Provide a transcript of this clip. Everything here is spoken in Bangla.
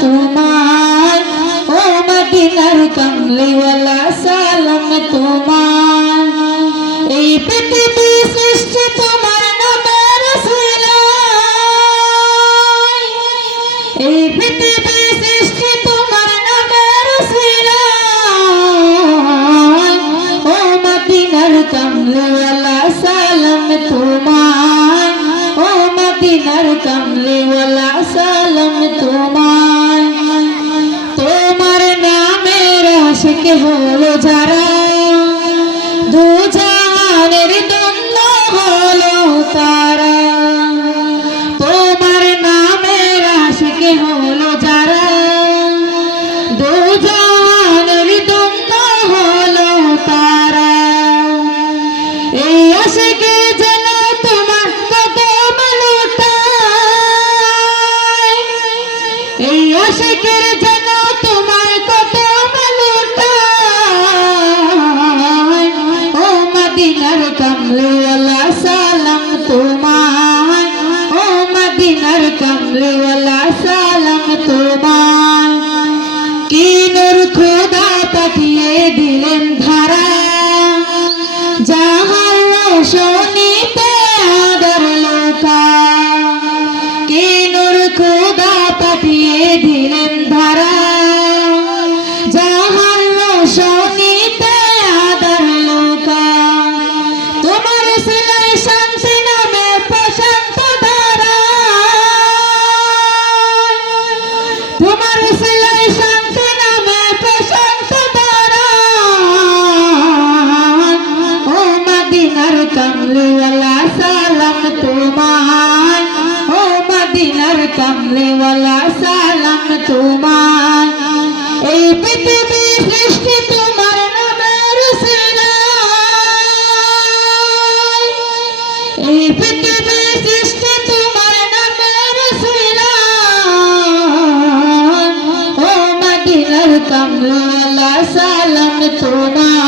তোমার ও মদিনার কমলেওয়ালা সালাম তোমার। এই পৃথিবী সৃষ্টি তোমার আশিক হলো যারা। দু জাহানের দ্বন্দ্ব হলো তারা। তোমার নামের আশিক হলো যারা। দু রোশনীতে আদর লোকা। কি নূর খোদা পাঠিয়ে দিলেন ধারা। যাহার রোশনীতে আদর লোকা। তোমার সিলাই শান্তি নামে প্রশান্ত ধারা। তোমার সিলাই কমলিওয়ালা, সালাম তোমার ও মদিনার কমলিওয়ালা, সালাম তোমার এই পৃথিবী সৃষ্টি তোমার নামের। এই পৃথিবী সৃষ্টি তোমার নামের ও মদিনার কমলিওয়ালা, সালাম তোমার